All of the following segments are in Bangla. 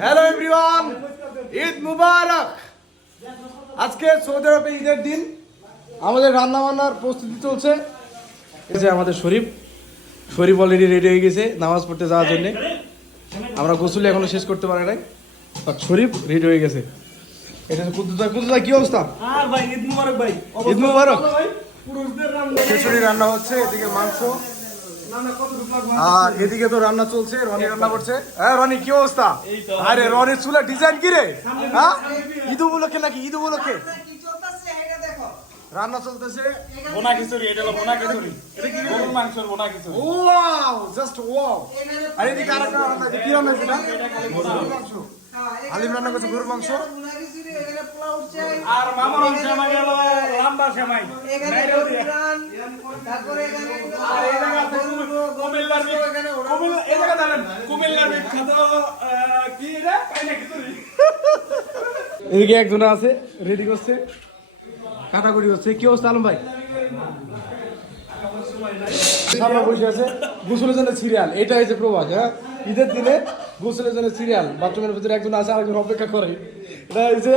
হ্যালো এভরিওয়ান ঈদ মুবারক আজকে সৌদি আরবে ঈদের দিন। আমাদের রান্না বান্নার প্রস্তুতি চলছে। এই যে আমাদের শরীফ। শরীফ অলরেডি রেডি হয়ে গেছে নামাজ পড়তে যাওয়ার জন্য। আমরা গোসল এখনও শেষ করতে পারি নাই শরীফ রেডি হয়ে গেছে। এটা কুদ্দুদা কুদ্দুদা কি অবস্থা? ঈদ মুবারক ভাই। ঈদ মুবারক। ভাই পুরুষদের রান্না খিচুড়ি রান্না হচ্ছে এদিকে মাংস। আর এদিকে তো রান্না চলছে রনি রান্না করছে। হ্যাঁ রনি কি অবস্থা? আরে রনির চুলা ডিজাইন কি রে? হ্যাঁ? ঈদ উপলক্ষে নাকি? ঈদ উপলক্ষে? রান্না চলতেছে। বোনা খিচুড়ি এটা হলো বোনা খিচুড়ি। এটা কি গরুর মাংসের বোনা খিচুড়ি? Wow just wow. আর এদিকে আরেকটা রান্না আছে। কি রান্না সেটা গরুর মাংস হালিম রান্না করছে গরুর মাংস। আর মামার সেমাই। গেল লাম্বা সেমাই তারপরে এখানে আর এই জায়গা আছে কুমিল্লা- কুমিল্লার বি- কুমিল্লা- এই জায়গা জানেন এদিকে একজন আছে রেডি করছে। কাটাকুটি করছে। কি অবস্থা, আলম ভাই? সামনে আছে। গোসলের জন্য সিরিয়াল এটা হচ্ছে প্রবাস হ্যাঁ? ঈদের দিনে গোসলের জন্য সিরিয়াল বাথরুমের ভিতরে একজন আছে, আরেকজন অপেক্ষা করে। এটা হচ্ছে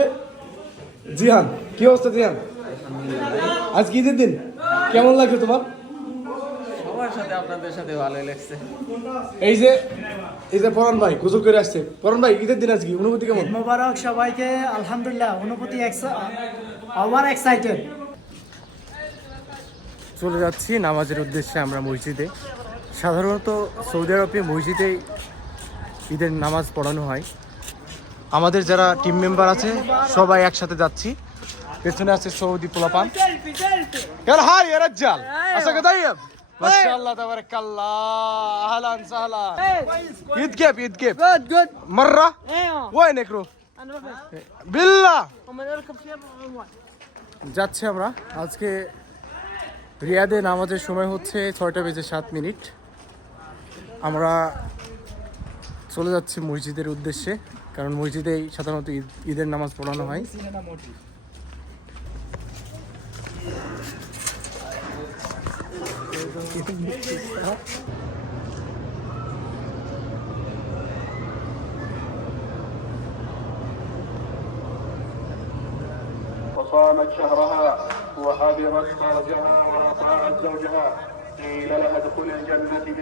জিহান। কি অবস্থা, জিহান? আজকে ঈদের দিন? কেমন লাগছে তোমার? সাথে আপনাদের সাথে ভালোই লাগছে। এই যে এই যে পরান ভাই গুজব করে আসছে। পরান ভাই ঈদের দিন আজকে অনুভূতি কেমন? মোবারক সবাইকে আলহামদুলিল্লাহ অনুভূতি আবার এক্সাইটেড চলে যাচ্ছি নামাজের উদ্দেশ্যে আমরা মসজিদে। সাধারণত সৌদি আরবে মসজিদে ঈদের নামাজ পড়ানো হয়। আমাদের যারা টিম মেম্বার আছে সবাই একসাথে যাচ্ছি। পেছনে আছে সৌদি পোলাপান। এরা হার ما شاء الله تبارك الله اهلا وسهلا يد كيف يد كيف جود جود مره وينك روح انا بفهم بالله هم نركب شيء যাচ্ছি আমরা আজকে রিয়াদে নামাজের সময় হচ্ছে ছয়টা বেজে সাত মিনিট আমরা চলে যাচ্ছি মসজিদের উদ্দেশ্যে কারণ মসজিদেই সাধারণত ঈদ ঈদের নামাজ পড়ানো হয় وصامت شهرها وحفظت فرجها وأطاعت زوجها قيل لها ادخل الجنة